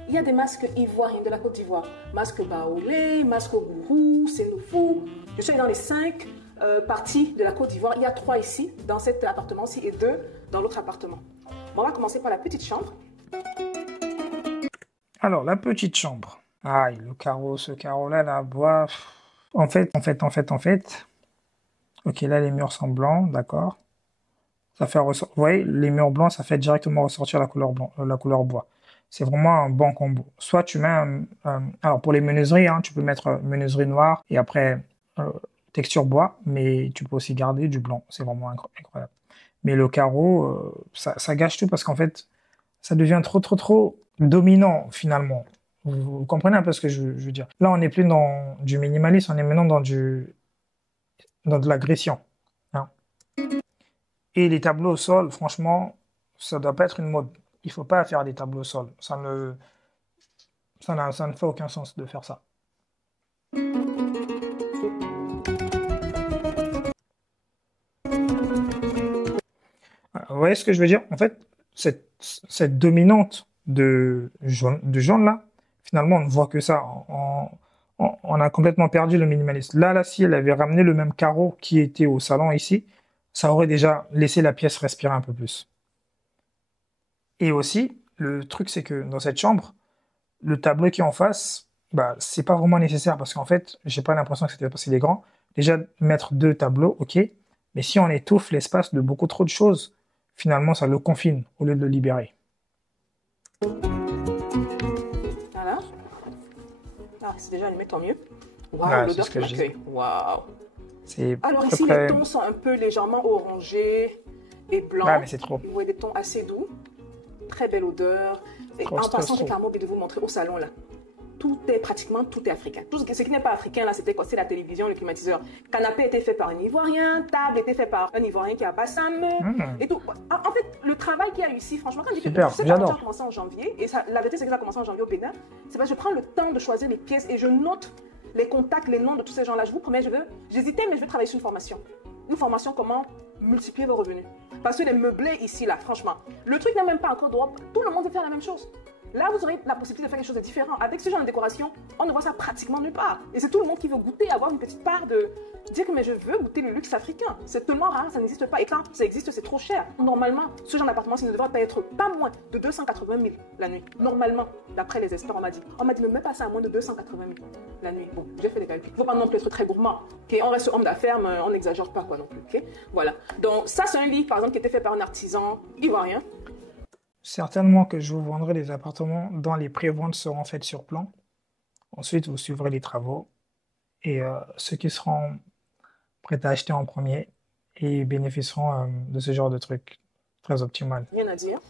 il y a des masques ivoiriens de la Côte d'Ivoire. Masque baoulé, masque gourou, c'est nouveau. Je suis dans les 5 parties de la Côte d'Ivoire. Il y a 3 ici, dans cet appartement-ci, et 2 dans l'autre appartement. Bon, on va commencer par la petite chambre. Alors, la petite chambre. Aïe, le carreau, ce carreau-là, la bois. En fait. Ok, là, les murs sont blancs, d'accord. Ça fait vous voyez, les murs blancs, ça fait directement ressortir la couleur bois. C'est vraiment un bon combo. Soit tu mets alors pour les menuiseries, hein, tu peux mettre menuiserie noire et après texture bois, mais tu peux aussi garder du blanc. C'est vraiment incroyable. Mais le carreau, ça gâche tout parce qu'en fait, ça devient trop dominant finalement. Vous comprenez un peu ce que je veux dire. Là, on n'est plus dans du minimalisme, on est maintenant dans de l'agression. Hein. Et les tableaux au sol, franchement, ça ne doit pas être une mode. Il ne faut pas faire des tableaux au sol. Ça ne fait aucun sens de faire ça. Vous voyez ce que je veux dire? En fait, cette dominante de jaune là, finalement, on ne voit que ça. On a complètement perdu le minimalisme. Là, si elle avait ramené le même carreau qui était au salon ici, ça aurait déjà laissé la pièce respirer un peu plus. Et aussi, le truc, c'est que dans cette chambre, le tableau qui est en face, bah, c'est pas vraiment nécessaire parce qu'en fait, j'ai pas l'impression que c'était parce qu'il est grand. Déjà, mettre 2 tableaux, ok. Mais si on étouffe l'espace de beaucoup trop de choses, finalement, ça le confine au lieu de le libérer. Voilà. Ah, c'est déjà allumé, tant mieux. Waouh, l'odeur qui m'accueille. Waouh. Alors ici, les tons sont un peu légèrement orangés et blancs. Ah, mais c'est trop. Vous voyez des tons assez doux. Très belle odeur. Et en passant, j'ai carrément oublié de vous montrer au salon là. Pratiquement tout est africain. Tout ce qui n'est pas africain là, c'était quoi? C'est la télévision, le climatiseur. Canapé était fait par un Ivoirien, table était fait par un Ivoirien qui a Bassam et tout. En fait, le travail qu'il y a eu ici, franchement, quand je dis que ça a commencé en janvier, et ça, la vérité c'est que ça a commencé en janvier au Bénin, c'est parce que je prends le temps de choisir les pièces et je note les contacts, les noms de tous ces gens-là. Je vous promets, j'hésitais, mais je vais travailler sur une formation. Une formation comment multiplier vos revenus. Parce que les meublés ici, là, franchement, le truc n'est même pas encore d'Europe. Tout le monde veut faire la même chose. Là, vous aurez la possibilité de faire quelque chose de différent. Avec ce genre de décoration, on ne voit ça pratiquement nulle part. Et c'est tout le monde qui veut goûter, avoir une petite part de... Dire que mais je veux goûter le luxe africain. C'est tellement rare, ça n'existe pas. Et quand ça existe, c'est trop cher. Normalement, ce genre d'appartement, ça ne devrait pas être pas moins de 280 000 la nuit. Normalement, d'après les experts, on m'a dit ne mets pas ça à moins de 280 000 la nuit. Bon, j'ai fait des calculs. Il ne faut pas non plus être très gourmand. Okay? On reste homme d'affaires, mais on n'exagère pas quoi non plus. Okay? Voilà. Donc ça, c'est un lit, par exemple, qui était fait par un artisan ivoirien. Certainement que je vous vendrai des appartements dont les préventes seront faites sur plan. Ensuite, vous suivrez les travaux. Et ceux qui seront prêts à acheter en premier et bénéficieront de ce genre de truc très optimal. Rien à dire.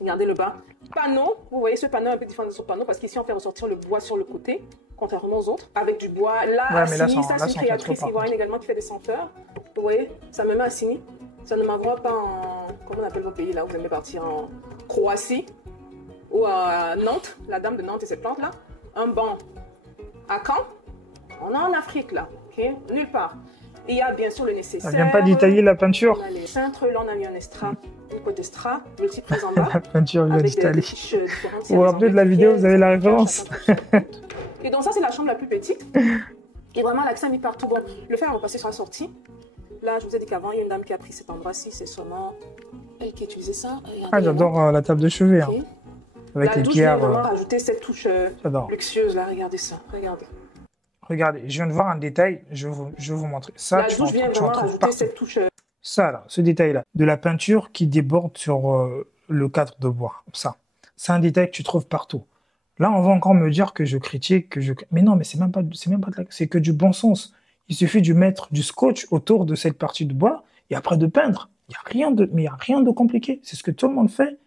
Regardez le bas. Panneau. Vous voyez ce panneau un peu différent de ce panneau parce qu'ici, on fait ressortir le bois sur le côté, contrairement aux autres. Avec du bois. Là, ouais, Assini, ça, c'est une créatrice ivoirienne également qui fait des senteurs. Vous voyez, ça me met Assini. Ça ne m'envoie pas en... Comment on appelle vos pays là où vous aimez partir en Croatie ou à Nantes, la dame de Nantes et ses plantes là. Un banc à Caen. On est en Afrique là, ok? Nulle part. Et il y a bien sûr le nécessaire. Ça vient pas d'Italie la peinture? On a les cintres, là on a mis un extra, une côte d'extra, multiprise en bas. La peinture vient d'Italie. Vous vous rappelez de la vidéo, vous avez la référence? Et donc ça c'est la chambre la plus petite. Et vraiment l'accès a mis partout. Bon, le fer on va passer sur la sortie. Là, je vous ai dit qu'avant, il y a une dame qui a pris cet endroit-ci, c'est sûrement elle qui utilisait ça. Regardez, Ah, j'adore la table de chevet, hein, ok. avec La les douche vient pierres. vraiment rajouter cette touche J'adore. luxueuse là. Regardez ça. Regardez. Regardez, je viens de voir un détail, je vais vous montrer. Ça, La douche vient tu en vraiment trouves rajouter partout. cette touche. Ça, là, ce détail-là, de la peinture qui déborde sur le cadre de bois. Ça, c'est un détail que tu trouves partout. Là, on va encore me dire que je critique, mais non, mais c'est même pas c'est que du bon sens. Il suffit de mettre du scotch autour de cette partie de bois et après de peindre. Mais il y a rien de compliqué. C'est ce que tout le monde fait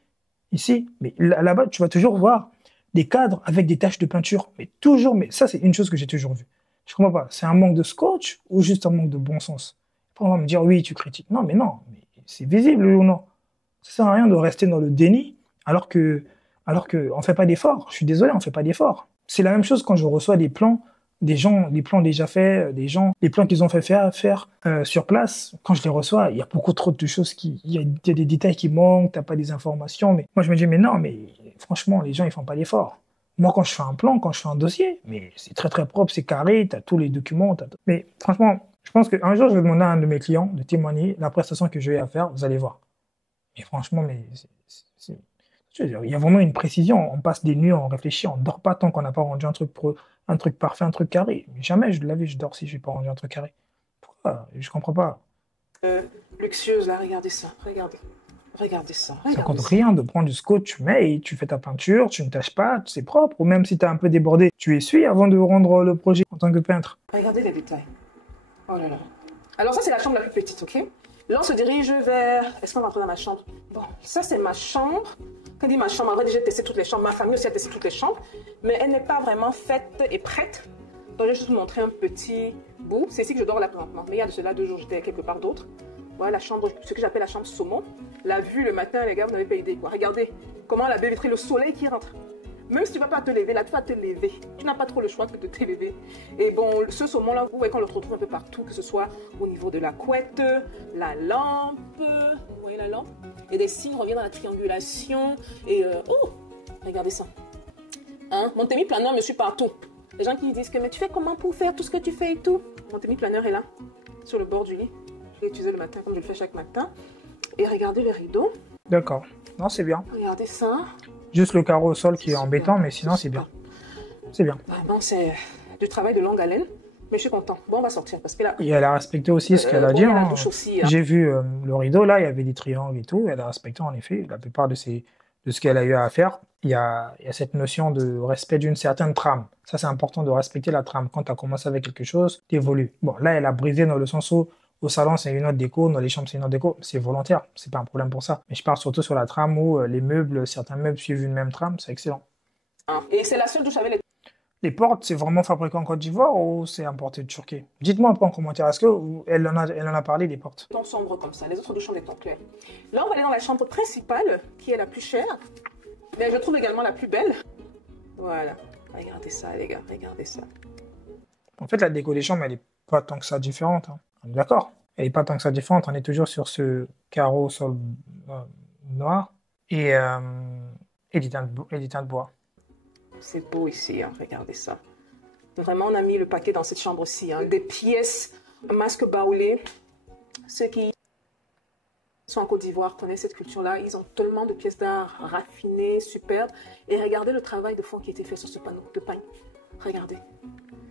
ici. Mais là-bas, tu vas toujours voir des cadres avec des taches de peinture. Mais toujours, mais ça, c'est une chose que j'ai toujours vue. Je comprends pas. C'est un manque de scotch ou juste un manque de bon sens? Après, on va me dire, oui, tu critiques. Non, mais non. Mais c'est visible ou non? Ça sert à rien de rester dans le déni alors que on fait pas d'efforts. Je suis désolé, on fait pas d'efforts. C'est la même chose quand je reçois des plans, des gens, des plans déjà faits, des plans qu'ils ont fait faire sur place. Quand je les reçois, il y a beaucoup trop de choses il y a des détails qui manquent, t'as pas des informations. Mais moi, je me dis, mais non, mais franchement, les gens, ils font pas d'efforts. Moi, quand je fais un plan, quand je fais un dossier, mais c'est très très propre, c'est carré, t'as tous les documents. Mais franchement, je pense qu'un jour, je vais demander à un de mes clients de témoigner la prestation que je vais à faire, vous allez voir. Mais franchement, je veux dire, il y a vraiment une précision. On passe des nuits, on réfléchit, on ne dort pas tant qu'on n'a pas rendu un truc parfait, un truc carré. Mais jamais de la vie je dors si je n'ai pas rendu un truc carré. Pourquoi? Je comprends pas. Luxueuse là. Regardez ça. Regardez. Regardez ça. Ça Regardez compte ça. rien de prendre du scotch, tu mets et tu fais ta peinture, tu ne tâches pas, c'est propre. Ou même si tu as un peu débordé, tu essuies avant de rendre le projet en tant que peintre. Regardez les détails. Oh là là. Alors ça, c'est la chambre la plus petite, ok? Là, on se dirige vers... Est-ce qu'on va entrer dans ma chambre? Bon, ça, c'est ma chambre. Quand je dis ma chambre, en vrai, j'ai testé toutes les chambres. Ma famille aussi a testé toutes les chambres. Mais elle n'est pas vraiment faite et prête. Donc, je vais juste vous montrer un petit bout. C'est ici que je dors là présentement. Mais il y a de cela 2 jours, j'étais quelque part d'autre. Voilà la chambre, ce que j'appelle la chambre saumon. La vue le matin, les gars, vous n'avez pas idée, quoi. Regardez comment la baie vitrée, le soleil qui rentre. Même si tu ne vas pas te lever, là, tu vas te lever. Tu n'as pas trop le choix que de te lever. Et bon, ce saumon-là, vous voyez qu'on le retrouve un peu partout, que ce soit au niveau de la couette, la lampe, vous voyez la lampe? Et des signes reviennent dans la triangulation. Et oh, regardez ça. Hein? Mon témi-planeur me suit partout. Les gens qui disent que, mais tu fais comment pour faire tout ce que tu fais et tout? Mon témi-planeur est là, sur le bord du lit. Je l'ai utilisé le matin, comme je le fais chaque matin. Et regardez les rideaux. D'accord. Non, c'est bien. Regardez ça. Juste le carreau au sol qui est Super, embêtant, mais sinon, c'est bien. C'est bien. Vraiment, c'est du travail de longue haleine. Mais je suis content. Bon, on va sortir parce que là... Et elle a respecté aussi ce qu'elle a dit. Bon, Hein. la douche aussi, hein. J'ai vu le rideau, là, il y avait des triangles et tout. Elle a respecté, en effet, la plupart de ce qu'elle a eu à faire. Il y a cette notion de respect d'une certaine trame. Ça, c'est important de respecter la trame. Quand tu as commencé avec quelque chose, tu évolues. Bon, là, elle a brisé dans le sens où au salon, c'est une autre déco, dans les chambres, c'est une autre déco. C'est volontaire, c'est pas un problème pour ça. Mais je parle surtout sur la trame où les meubles, certains meubles suivent une même trame, c'est excellent. Et c'est la seule douche avec les... Les portes, c'est vraiment fabriqué en Côte d'Ivoire ou c'est importé de Turquie? Dites-moi un peu en commentaire, est-ce qu'elle en a parlé des portes? tons sombres comme ça. Les autres douches ont des tons clairs. Là, on va aller dans la chambre principale, qui est la plus chère. Mais je trouve également la plus belle. Voilà. Regardez ça, les gars. Regardez ça. En fait, la déco des chambres, elle n'est pas tant que ça différente. Hein. On est d'accord? Elle n'est pas tant que ça différente. On est toujours sur ce carreau sol noir et des teintes de bois. C'est beau ici, hein. Regardez ça. Vraiment, on a mis le paquet dans cette chambre-ci. Hein. Des pièces, un masque baoulé. Ceux qui sont en Côte d'Ivoire connaissent cette culture-là. Ils ont tellement de pièces d'art raffinées, superbes. Et regardez le travail de fond qui a été fait sur ce panneau de pagne. Regardez.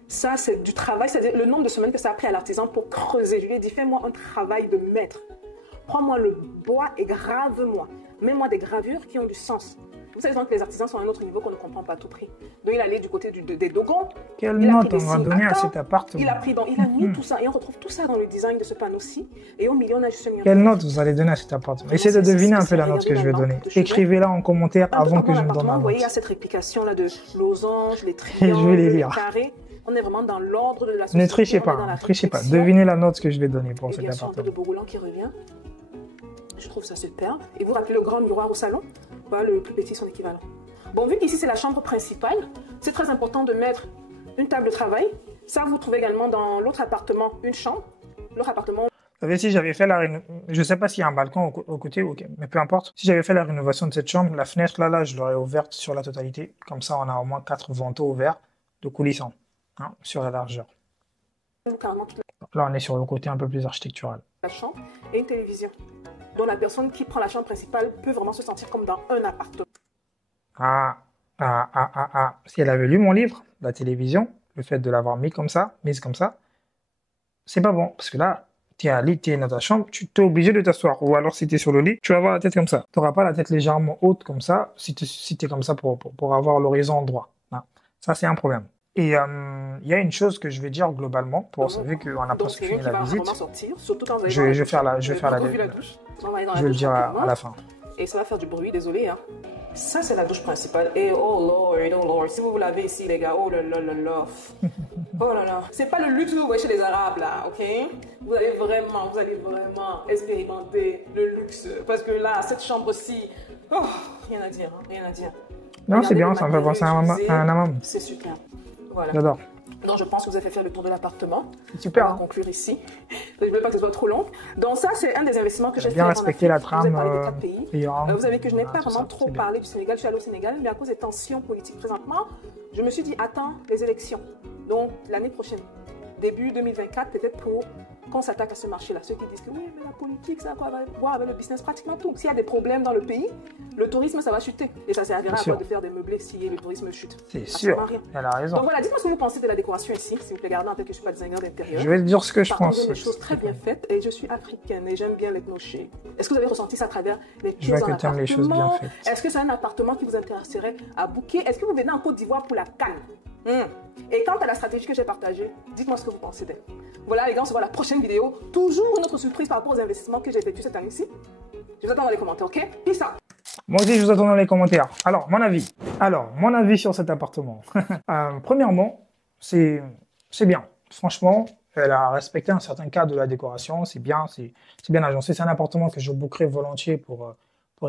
Ça, c'est du travail, c'est-à-dire le nombre de semaines que ça a pris à l'artisan pour creuser. Je lui ai dit, fais-moi un travail de maître. Prends-moi le bois et grave-moi. Mets-moi des gravures qui ont du sens. Vous savez que les artisans sont à un autre niveau qu'on ne comprend pas à tout prix. Donc il allait du côté des Dogons. Quelle note on va donner à cet appartement? Il a mis tout ça. Et on retrouve tout ça dans le design de ce panneau-ci. Et au milieu, on a juste un... Quelle note vous allez donner à cet appartement? Essayez de deviner un peu la note que je vais donner. Écrivez-la en commentaire avant que je me donne la Vous voyez, il y a note. cette réplication-là de losanges, les triangles, Je vais les les lire. carrés. On est vraiment dans l'ordre de la société. Ne trichez pas, ne trichez pas. Devinez la note que je vais donner pour Et cet bien sûr, un peu de appartement. bourroulant qui revient. Je trouve ça superbe. Et vous rappelez le grand miroir au salon? Voilà le plus petit, son équivalent. Bon, vu qu'ici c'est la chambre principale, c'est très important de mettre une table de travail. Ça, vous trouvez également dans l'autre appartement une chambre. L'autre appartement... Vous savez, si j'avais fait je sais pas s'il y a un balcon au côté, ok, mais peu importe. Si j'avais fait la rénovation de cette chambre, la fenêtre là, je l'aurais ouverte sur la totalité. Comme ça, on a au moins 4 vantaux ouverts de coulissants, hein, sur la largeur. carrément toute Là, on est sur le côté un peu plus architectural. la chambre et une télévision. dont la personne qui prend la chambre principale peut vraiment se sentir comme dans un appartement. Si elle avait lu mon livre, la télévision, le fait de l'avoir mise comme ça, c'est pas bon. Parce que là, t'es dans ta chambre, tu t'es obligé de t'asseoir. Ou alors, si t'es sur le lit, tu vas avoir la tête comme ça. Tu n'auras pas la tête légèrement haute comme ça, si t'es comme ça pour avoir l'horizon droit. Hein. Ça, c'est un problème. Et il y a une chose que je vais dire globalement, pour vu qu'on a presque fini la visite. Je vais le dire à la fin. Et ça va faire du bruit, désolé. Hein. Ça, c'est la douche principale. Et oh Lord, si vous l'avez ici, les gars, oh là là là là. Oh là là. C'est pas le luxe que vous voyez chez les Arabes, là, ok? Vous allez vraiment expérimenter le luxe. Parce que là, cette chambre-ci, oh, rien à dire, hein, rien à dire. Non, c'est bien, ça me fait penser à un hammam. C'est super. Voilà. J'adore. Donc, je pense que vous avez fait faire le tour de l'appartement. Super. On va conclure ici. Je ne veux pas que ce soit trop long. Donc, ça, c'est un des investissements que j'ai fait. Bien respecter la trame. Vous avez parlé de 4 pays. Vous savez que je n'ai pas vraiment trop parlé du Sénégal. Je suis allée au Sénégal, mais à cause des tensions politiques présentement, je me suis dit, attends les élections. Donc, l'année prochaine, début 2024, peut-être pour qu'on s'attaque à ce marché-là. Ceux qui disent que oui, mais la politique, ça a quoi à voir avec le business, pratiquement tout. S'il y a des problèmes dans le pays, le tourisme, ça va chuter. Et ça servira à quoi de faire des meublés si le tourisme chute? C'est sûr, elle a raison. Donc voilà, dites-moi ce que vous pensez de la décoration ici, s'il vous plaît, gardez en tête que je ne suis pas designer d'intérieur. Je vais te dire ce que je pense. C'est des choses très bien faites et je suis africaine et j'aime bien l'ethnoché. Est-ce que vous avez ressenti ça à travers les choses en appartement? les choses bien faites. Est-ce que c'est un appartement qui vous intéresserait à booker? Est-ce que vous venez en Côte d'Ivoire pour la Cannes? Et quant à la stratégie que j'ai partagée, dites-moi ce que vous pensez d'elle. Voilà les gars, on se voit à la prochaine vidéo. Toujours une autre surprise par rapport aux investissements que j'ai effectués cette année-ci. Je vous attends dans les commentaires, ok? Peace out. Moi aussi, je vous attends dans les commentaires. Alors, mon avis sur cet appartement. Premièrement, c'est bien. Franchement, elle a respecté un certain cadre de la décoration. C'est bien agencé. C'est un appartement que je bookerais volontiers pour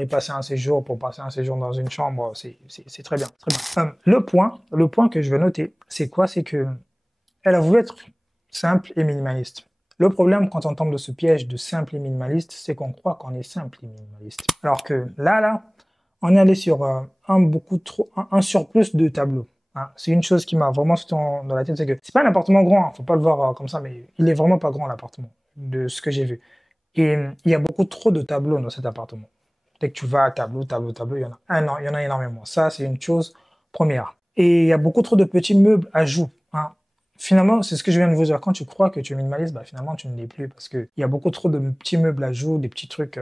y passer un séjour, dans une chambre. C'est très bien. Très bien. Le point que je veux noter, c'est quoi? C'est que elle a voulu être simple et minimaliste. Le problème quand on tombe de ce piège de simple et minimaliste, c'est qu'on croit qu'on est simple et minimaliste. Alors que là, on est allé sur un surplus de tableaux. Hein. C'est une chose qui m'a vraiment sauté dans la tête, c'est que c'est pas un appartement grand, hein, faut pas le voir comme ça, mais il est vraiment pas grand l'appartement, de ce que j'ai vu. Et il y a beaucoup trop de tableaux dans cet appartement. Dès que tu vas à tableau, il y en a énormément. Ça, c'est une chose première. Et il y a beaucoup trop de petits meubles ajouts. Hein. Finalement, c'est ce que je viens de vous dire. Quand tu crois que tu es minimaliste, bah, finalement, tu ne l'es plus. Parce qu'il y a beaucoup trop de petits meubles ajouts, des petits trucs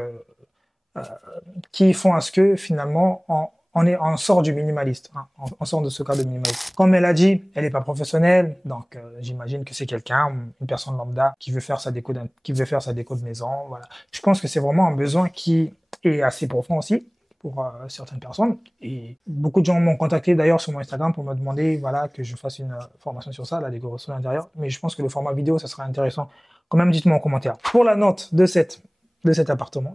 qui font à ce que, finalement, on sort du minimaliste. Hein. On sort de ce cadre de minimaliste. Comme elle a dit, elle n'est pas professionnelle. Donc, j'imagine que c'est quelqu'un, une personne lambda, qui veut faire sa déco de maison. Voilà. Je pense que c'est vraiment un besoin qui est assez profond aussi pour certaines personnes. Et beaucoup de gens m'ont contacté d'ailleurs sur mon Instagram pour me demander voilà, que je fasse une formation sur ça, la décoration d'intérieur. Mais je pense que le format vidéo, ça serait intéressant. Quand même, dites-moi en commentaire. Pour la note de cet appartement,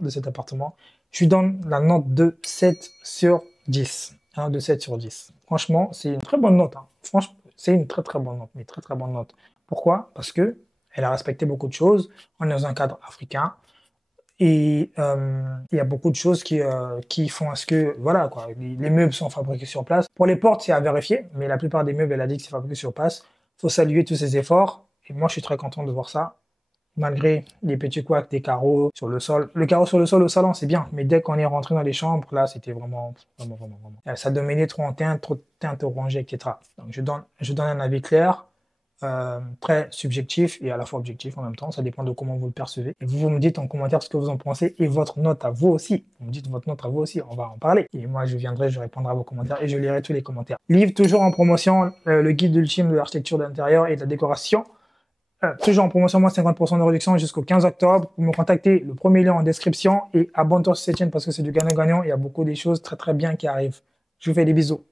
je lui donne la note de 7 sur 10. Hein, de 7 sur 10. Franchement, c'est une très bonne note. Hein. Franchement, c'est une très très bonne note, mais très très bonne note. Pourquoi? Parce que elle a respecté beaucoup de choses. On est dans un cadre africain. Et il y a beaucoup de choses qui font à ce que, voilà, quoi, les meubles sont fabriqués sur place. Pour les portes, c'est à vérifier, mais la plupart des meubles, elle a dit que c'est fabriqué sur place. Il faut saluer tous ces efforts. Et moi, je suis très content de voir ça. Malgré les petits couacs des carreaux sur le sol. Le carreau sur le sol au salon, c'est bien. Mais dès qu'on est rentré dans les chambres, là, c'était vraiment. Ça dominait trop en teinte, trop de teinte orangée, etc. Donc, je donne un avis clair. Très subjectif et à la fois objectif en même temps, ça dépend de comment vous le percevez. Et vous me dites en commentaire ce que vous en pensez et votre note à vous aussi. Vous me dites votre note à vous aussi, on va en parler. Et moi je répondrai à vos commentaires et je lirai tous les commentaires. Livre toujours en promotion, le guide ultime de l'architecture d'intérieur et de la décoration. Toujours en promotion, moins 50% de réduction jusqu'au 15 octobre. Vous me contactez, le premier lien en description et abonne-toi sur cette chaîne parce que c'est du gagnant-gagnant. Il y a beaucoup de choses très très bien qui arrivent. Je vous fais des bisous.